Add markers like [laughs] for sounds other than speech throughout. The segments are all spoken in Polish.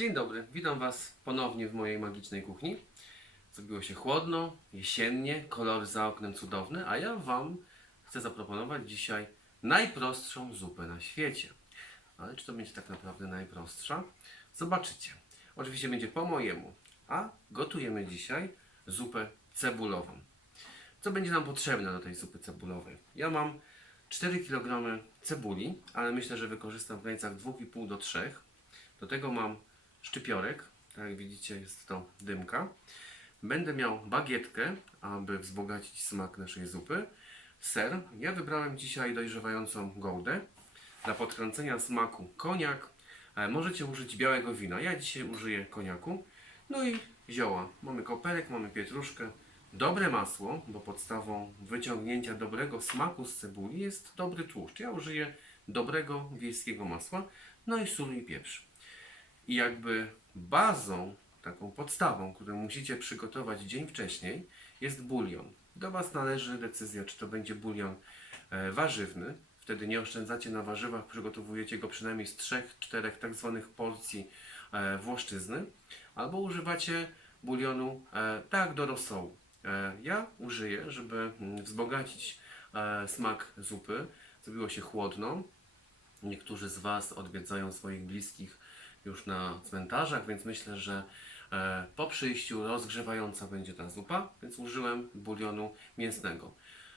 Dzień dobry, witam Was ponownie w mojej magicznej kuchni. Zrobiło się chłodno, jesiennie, kolory za oknem cudowne, a ja Wam chcę zaproponować dzisiaj najprostszą zupę na świecie. Ale czy to będzie tak naprawdę najprostsza? Zobaczycie. Oczywiście będzie po mojemu, a gotujemy dzisiaj zupę cebulową. Co będzie nam potrzebne do tej zupy cebulowej? Ja mam 4 kg cebuli, ale myślę, że wykorzystam w granicach 2,5 do 3. Do tego mam szczypiorek, tak jak widzicie jest to dymka. Będę miał bagietkę, aby wzbogacić smak naszej zupy. Ser. Ja wybrałem dzisiaj dojrzewającą gołdę. Dla podkręcenia smaku koniak. E, Możecie użyć białego wina. Ja dzisiaj użyję koniaku. No i zioła. Mamy koperek, mamy pietruszkę. Dobre masło, bo podstawą wyciągnięcia dobrego smaku z cebuli jest dobry tłuszcz. Ja użyję dobrego wiejskiego masła. No i sól i pieprz. I jakby bazą, taką podstawą, którą musicie przygotować dzień wcześniej, jest bulion. Do Was należy decyzja, czy to będzie bulion e, warzywny. Wtedy nie oszczędzacie na warzywach, przygotowujecie go przynajmniej z 3-4 tak zwanych porcji e, włoszczyzny, albo używacie bulionu e, tak do rosołu. Ja użyję, żeby mm, wzbogacić smak zupy. Zrobiło się chłodno, Niektórzy z Was odwiedzają swoich bliskich już na cmentarzach, więc myślę, że e, po przyjściu rozgrzewająca będzie ta zupa, więc użyłem bulionu mięsnego.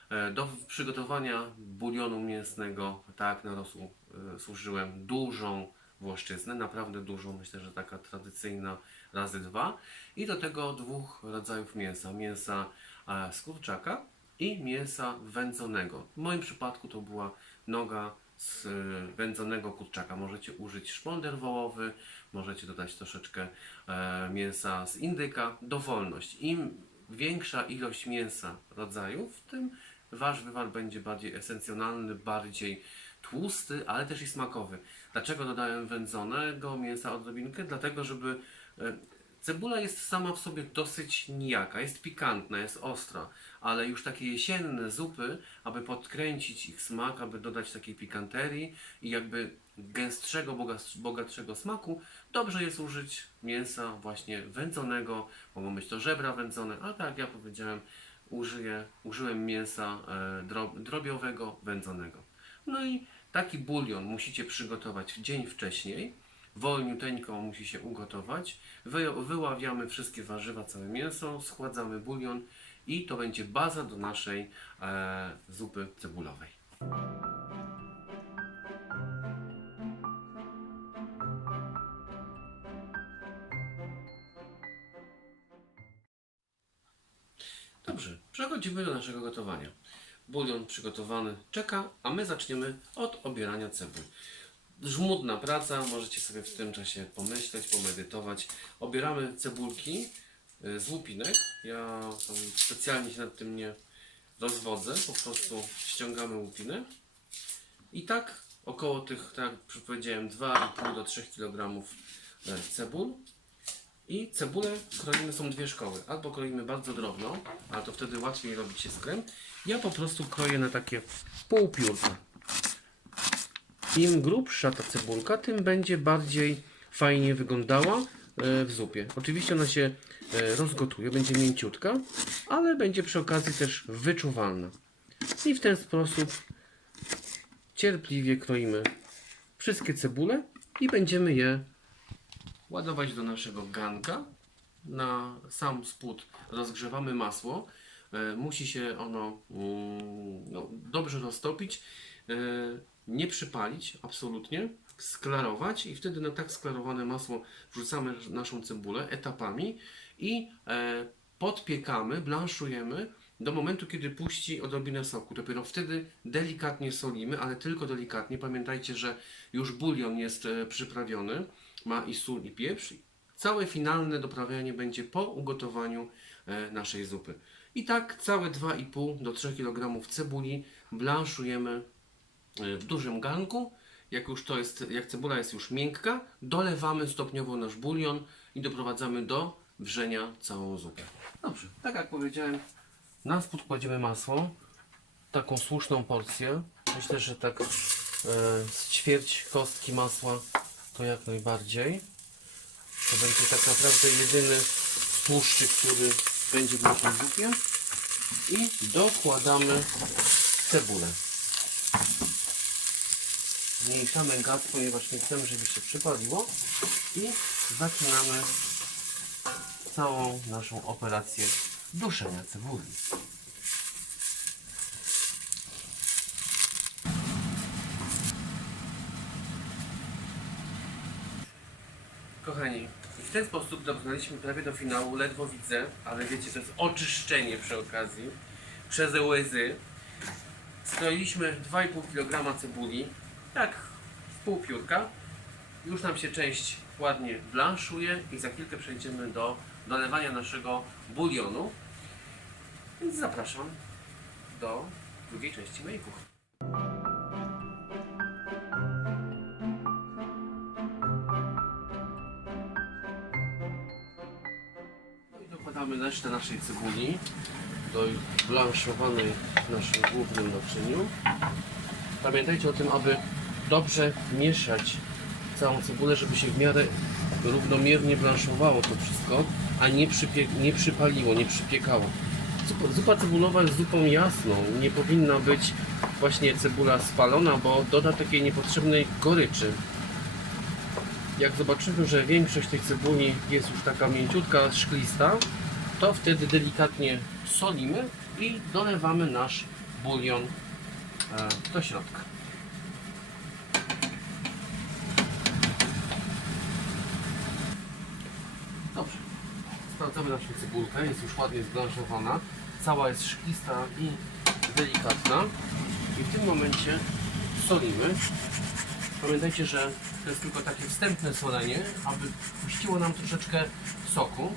E, do przygotowania bulionu mięsnego, tak na rosół, e, służyłem dużą włoszczyznę, naprawdę dużą, myślę, że taka tradycyjna razy dwa. I do tego dwóch rodzajów mięsa. Mięsa e, z kurczaka i mięsa wędzonego. W moim przypadku to była noga z e, wędzonego kurczaka. Możecie użyć szponder wołowy, możecie dodać troszeczkę e, mięsa z indyka. Dowolność. Im większa ilość mięsa rodzajów, tym wasz wywar będzie bardziej esencjonalny, bardziej tłusty, ale też i smakowy. Dlaczego dodałem wędzonego mięsa odrobinkę? Dlatego, żeby e, Cebula jest sama w sobie dosyć nijaka, jest pikantna, jest ostra, ale już takie jesienne zupy, aby podkręcić ich smak, aby dodać takiej pikanterii i jakby gęstszego, bogat- bogatszego smaku, dobrze jest użyć mięsa właśnie wędzonego, mogą być to żebra wędzone, a tak jak ja powiedziałem, użyję, użyłem mięsa e, dro, drobiowego, wędzonego. No i taki bulion musicie przygotować dzień wcześniej, wolniuteńko musi się ugotować. Wy, wyławiamy wszystkie warzywa, całe mięso, schładzamy bulion i to będzie baza do naszej e, zupy cebulowej. Dobrze, przechodzimy do naszego gotowania. Bulion przygotowany czeka, a my zaczniemy od obierania cebul. Żmudna praca, możecie sobie w tym czasie pomyśleć, pomedytować. Obieramy cebulki y, z łupinek. Ja specjalnie się nad tym nie rozwodzę, po prostu ściągamy łupinę. I tak około tych, tak jak powiedziałem, 2,5 do 3 kg cebul. I cebulę kroimy, są dwie szkoły. Albo kroimy bardzo drobno, a to wtedy łatwiej robić się skrem. Ja po prostu kroję na takie półpiórka. Im grubsza ta cebulka, tym będzie bardziej fajnie wyglądała e, w zupie. Oczywiście ona się e, rozgotuje, będzie mięciutka, ale będzie przy okazji też wyczuwalna. I w ten sposób cierpliwie kroimy wszystkie cebule i będziemy je ładować do naszego ganka. Na sam spód rozgrzewamy masło. E, musi się ono mm, no, dobrze roztopić, nie przypalić absolutnie, sklarować i wtedy na tak sklarowane masło wrzucamy naszą cebulę etapami i e, podpiekamy, blanszujemy do momentu, kiedy puści odrobinę soku. Dopiero wtedy delikatnie solimy, ale tylko delikatnie. Pamiętajcie, że już bulion jest e, przyprawiony, ma i sól i pieprz. Całe finalne doprawianie będzie po ugotowaniu e, naszej zupy. I tak całe 2,5 do 3 kg cebuli blanszujemy w dużym garnku. Jak już to jest, jak cebula jest już miękka, dolewamy stopniowo nasz bulion i doprowadzamy do wrzenia całą zupę. Dobrze, tak jak powiedziałem, na spód kładziemy masło, taką słuszną porcję. Myślę, że tak e, z ćwierć kostki masła to jak najbardziej. To będzie tak naprawdę jedyny tłuszczyk, który będzie w naszej zupie. I dokładamy cebulę. Zmniejszamy gaz, ponieważ nie chcemy, żeby się przypaliło. I zaczynamy całą naszą operację duszenia cebuli. Kochani, w ten sposób dobrnęliśmy prawie do finału, ledwo widzę, ale wiecie, to jest oczyszczenie przy okazji, przez łzy. Skroiliśmy 2,5 kg cebuli, tak w pół piórka. Już nam się część ładnie blanszuje i za chwilkę przejdziemy do dolewania naszego bulionu. Więc zapraszam do drugiej części mojej kuchni. No dokładamy resztę naszej cebuli do blanszowanej w naszym głównym naczyniu. Pamiętajcie o tym, aby dobrze mieszać całą cebulę, żeby się w miarę równomiernie blanszowało to wszystko, a nie, przypie- nie przypaliło, nie przypiekało. Zupa, zupa cebulowa jest zupą jasną, nie powinna być właśnie cebula spalona, bo doda takiej niepotrzebnej goryczy. Jak zobaczymy, że większość tej cebuli jest już taka mięciutka, szklista, to wtedy delikatnie solimy i dolewamy nasz bulion e, do środka. Dobrze. Sprawdzamy naszą cebulkę. Jest już ładnie zblanszowana. Cała jest szklista i delikatna. I w tym momencie solimy. Pamiętajcie, że to jest tylko takie wstępne solenie, aby puściło nam troszeczkę soku.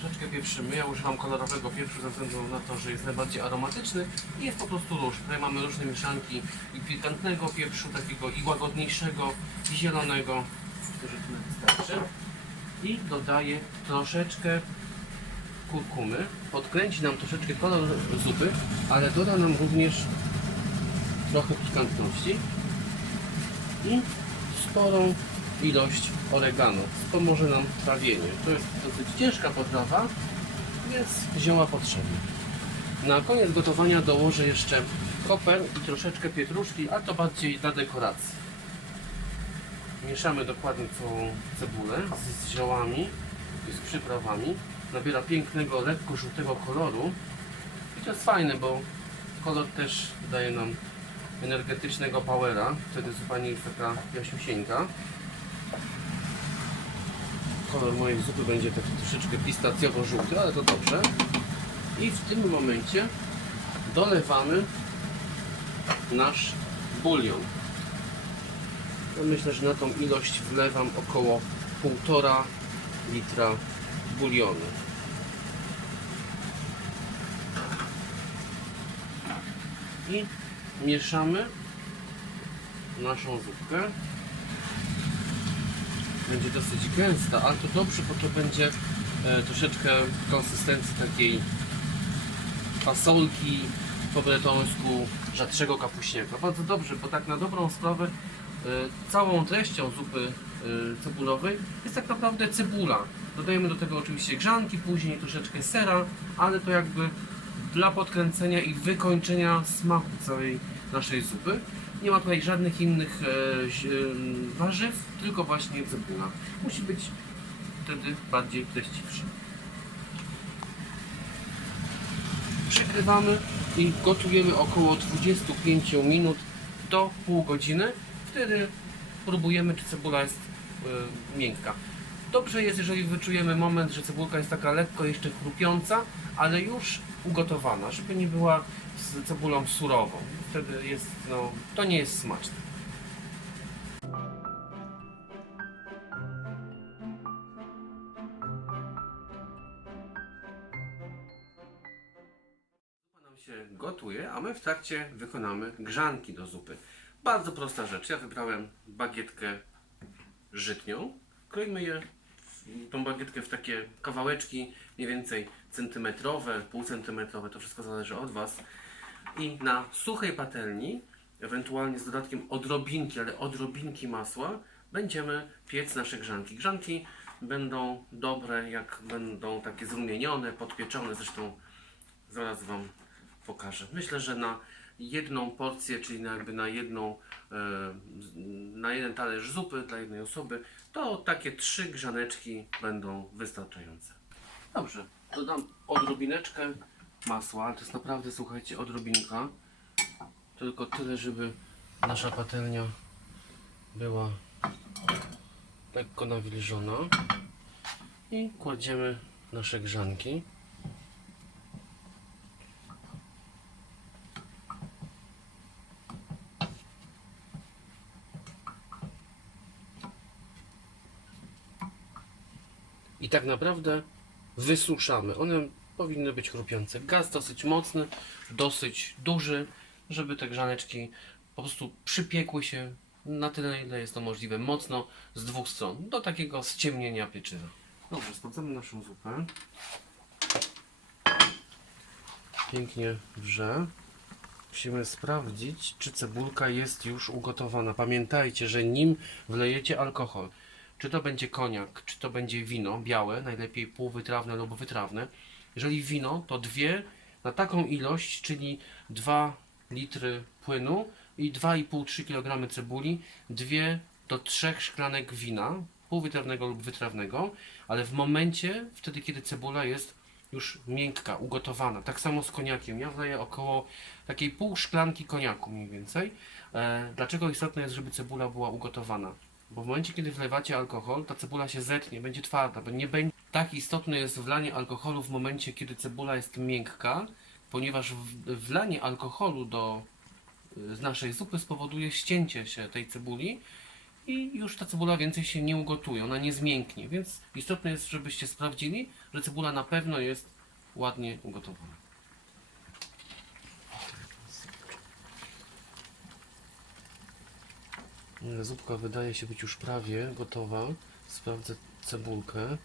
Troszeczkę pieprzymy. Ja używam kolorowego pieprzu ze względu na to, że jest najbardziej aromatyczny i jest po prostu róż. Tutaj mamy różne mieszanki i pikantnego pieprzu, takiego i łagodniejszego, i zielonego. Myślę, że tyle wystarczy. I dodaję troszeczkę kurkumy. Podkręci nam troszeczkę kolor zupy, ale doda nam również trochę pikantności i sporą ilość oregano. Pomoże nam w trawieniu. To jest dosyć ciężka potrawa, więc zioła potrzebne. Na koniec gotowania dołożę jeszcze koper i troszeczkę pietruszki, a to bardziej dla dekoracji. Mieszamy dokładnie całą cebulę z, ziołami i z przyprawami. Nabiera pięknego, lekko żółtego koloru. I to jest fajne, bo kolor też daje nam energetycznego powera. Wtedy zupa nie jest taka jaśniusieńka. Kolor mojej zupy będzie taki troszeczkę pistacjowo-żółty, ale to dobrze. I w tym momencie dolewamy nasz bulion. Ja myślę, że na tą ilość wlewam około 1,5 litra bulionu. I mieszamy naszą zupkę. Będzie dosyć gęsta, ale to dobrze, bo to będzie e, troszeczkę konsystencji takiej fasolki po bretońsku rzadszego kapuśniaka. Bardzo dobrze, bo tak na dobrą sprawę całą treścią zupy e, cebulowej jest tak naprawdę cebula. Dodajemy do tego oczywiście grzanki, później troszeczkę sera, ale to jakby dla podkręcenia i wykończenia smaku całej naszej zupy. Nie ma tutaj żadnych innych e, em, warzyw, tylko właśnie cebula. Musi być wtedy bardziej treściwsza. Przykrywamy i gotujemy około 25 minut do pół godziny. Wtedy próbujemy, czy cebula jest e, miękka. Dobrze jest, jeżeli wyczujemy moment, że cebulka jest taka lekko jeszcze chrupiąca, ale już ugotowana, żeby nie była z cebulą surową. Wtedy jest, no, to nie jest smaczne. Gotuje, a my w trakcie wykonamy grzanki do zupy. Bardzo prosta rzecz. Ja wybrałem bagietkę żytnią. Kroimy je, tą bagietkę w takie kawałeczki, mniej więcej centymetrowe, półcentymetrowe, to wszystko zależy od Was. I na suchej patelni, ewentualnie z dodatkiem odrobinki, ale odrobinki masła, będziemy piec nasze grzanki. Grzanki będą dobre, jak będą takie zrumienione, podpieczone. Zresztą zaraz Wam pokażę. Myślę, że na jedną porcję, czyli jakby na jedną, e, na jeden talerz zupy dla jednej osoby, to takie trzy grzaneczki będą wystarczające. Dobrze, dodam odrobineczkę masła, to jest naprawdę, słuchajcie, odrobinka. Tylko tyle, żeby nasza patelnia była lekko nawilżona. I kładziemy nasze grzanki. I tak naprawdę wysuszamy. One powinny być chrupiące. Gaz dosyć mocny, dosyć duży, żeby te grzaneczki po prostu przypiekły się na tyle, ile jest to możliwe, mocno z dwóch stron, do takiego ściemnienia pieczywa. Dobrze, sprawdzamy naszą zupę. Pięknie wrze. Musimy sprawdzić, czy cebulka jest już ugotowana. Pamiętajcie, że nim wlejecie alkohol, czy to będzie koniak, czy to będzie wino białe, najlepiej półwytrawne lub wytrawne. Jeżeli wino, to dwie na taką ilość, czyli 2 litry płynu i 2,5-3 kg cebuli, dwie do trzech szklanek wina, półwytrawnego lub wytrawnego, ale w momencie, wtedy kiedy cebula jest już miękka, ugotowana. Tak samo z koniakiem. Ja wleję około takiej pół szklanki koniaku mniej więcej. E, dlaczego istotne jest, żeby cebula była ugotowana? Bo w momencie, kiedy wlewacie alkohol, ta cebula się zetnie, będzie twarda, bo nie będzie... Tak istotne jest wlanie alkoholu w momencie, kiedy cebula jest miękka, ponieważ wlanie alkoholu do y, z naszej zupy spowoduje ścięcie się tej cebuli i już ta cebula więcej się nie ugotuje, ona nie zmięknie, więc istotne jest, żebyście sprawdzili, że cebula na pewno jest ładnie ugotowana. Zupka wydaje się być już prawie gotowa. Sprawdzę cebulkę.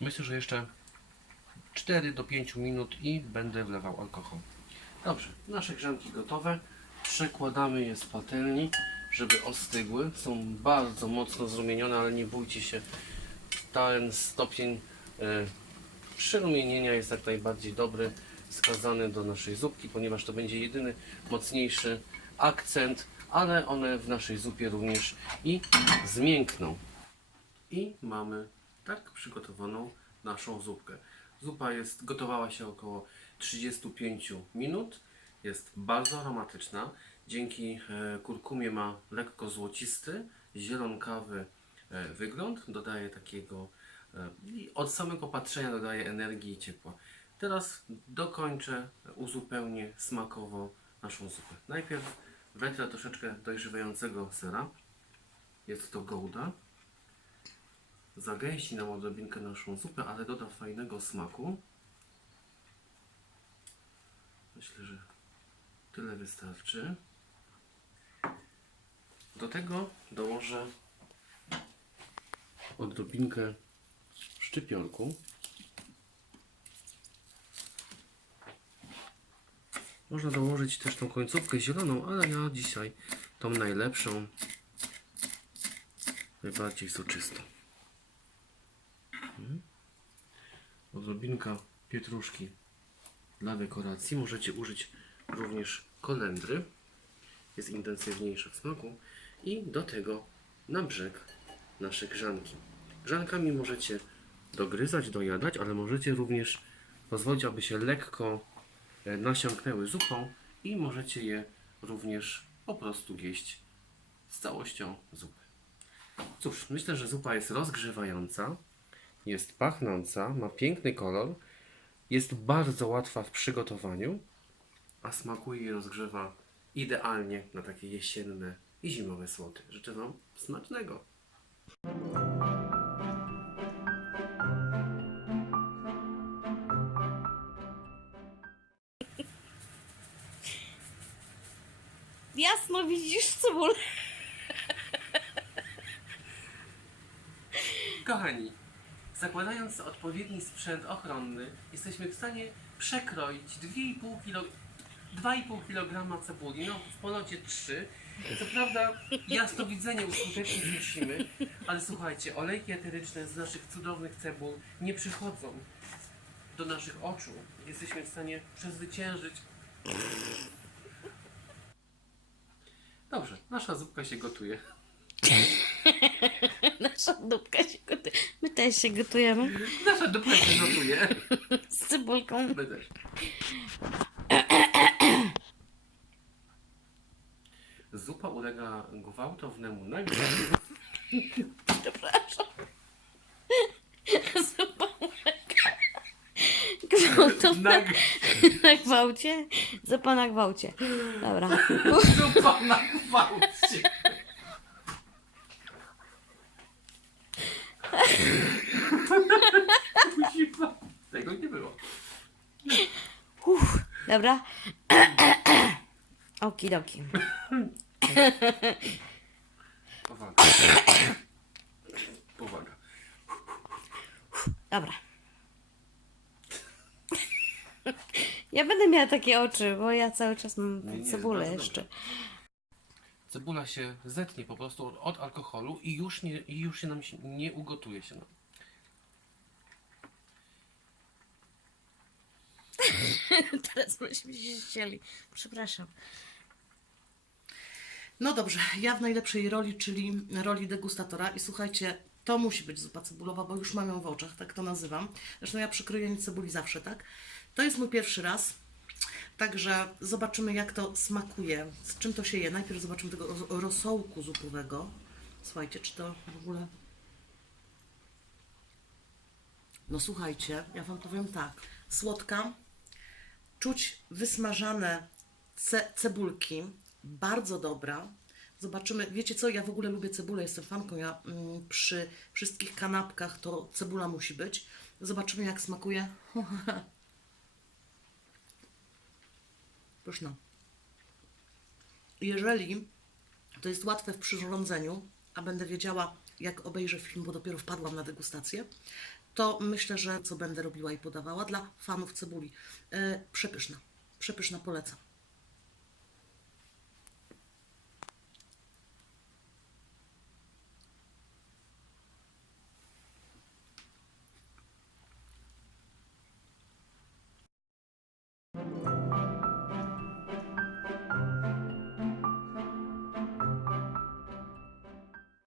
Myślę, że jeszcze 4 do 5 minut i będę wlewał alkohol. Dobrze, nasze grzanki gotowe. Przekładamy je z patelni, żeby ostygły. Są bardzo mocno zrumienione, ale nie bójcie się. Ten stopień e, przyrumienienia jest jak najbardziej dobry, wskazany do naszej zupki, ponieważ to będzie jedyny mocniejszy akcent, ale one w naszej zupie również i zmiękną. I mamy tak przygotowaną naszą zupkę. Zupa jest, gotowała się około 35 minut. Jest bardzo aromatyczna. Dzięki e, kurkumie ma lekko złocisty, zielonkawy e, wygląd. Dodaje takiego i od samego patrzenia dodaje energii i ciepła. Teraz dokończę, uzupełnię smakowo naszą zupę. Najpierw wetrę troszeczkę dojrzewającego sera. Jest to gouda zagęści nam odrobinkę naszą zupę, ale doda fajnego smaku. Myślę, że tyle wystarczy. Do tego dołożę odrobinkę szczypiorku. Można dołożyć też tą końcówkę zieloną, ale ja dzisiaj tą najlepszą, najbardziej soczystą. odrobinka pietruszki dla dekoracji. Możecie użyć również kolendry. Jest intensywniejsza w smaku. I do tego na brzeg nasze grzanki. Grzankami możecie dogryzać, dojadać, ale możecie również pozwolić, aby się lekko e, nasiąknęły zupą i możecie je również po prostu jeść z całością zupy. Cóż, myślę, że zupa jest rozgrzewająca jest pachnąca, ma piękny kolor, jest bardzo łatwa w przygotowaniu, a smakuje i rozgrzewa idealnie na takie jesienne i zimowe słoty. Życzę Wam smacznego! Jasno widzisz cebulę. Kochani, zakładając odpowiedni sprzęt ochronny, jesteśmy w stanie przekroić 2,5 kg 2,5 kg cebuli, no w polocie 3. Co prawda jasnowidzenie uskutecznić musimy, ale słuchajcie, olejki eteryczne z naszych cudownych cebul nie przychodzą do naszych oczu. Jesteśmy w stanie przezwyciężyć. Dobrze, nasza zupka się gotuje. [laughs] Nasza dupka się gotuje. My też się gotujemy. Nasza dupka się gotuje. [laughs] Z cebulką. My też. Zupa ulega gwałtownemu nagrzaniu. [laughs] Przepraszam. Zupa Gwałtowna Nag... na gwałcie? Zupa na gwałcie. Dobra. Zupa na gwałcie. Kuźwa. Tego nie było. Uff, dobra. Okidoki. Powaga. Powaga. Dobra. Ja będę miała takie oczy, bo ja cały czas mam Nie, nie, cebulę bardzo jeszcze. Cebula się zetnie po prostu od, od alkoholu i już, nie, i już się nam się nie ugotuje się. No. [laughs] Teraz myśmy się ścieli. Przepraszam. No dobrze, ja w najlepszej roli, czyli roli degustatora i słuchajcie, to musi być zupa cebulowa, bo już mam ją w oczach, tak to nazywam. Zresztą ja przy krojeniu cebuli zawsze, tak? To jest mój pierwszy raz, także zobaczymy jak to smakuje, z czym to się je. Najpierw zobaczymy tego ro- rosołku zupowego. Słuchajcie, czy to w ogóle... No słuchajcie, ja Wam powiem tak, słodka, czuć wysmażane ce cebulki, bardzo dobra. Zobaczymy, wiecie co, ja w ogóle lubię cebulę, jestem fanką, ja mm, przy wszystkich kanapkach to cebula musi być. Zobaczymy jak smakuje. [laughs] Pyszna. Jeżeli to jest łatwe w przyrządzeniu, a będę wiedziała, jak obejrzę film, bo dopiero wpadłam na degustację, to myślę, że co będę robiła i podawała dla fanów cebuli. E, przepyszna. Przepyszna, polecam.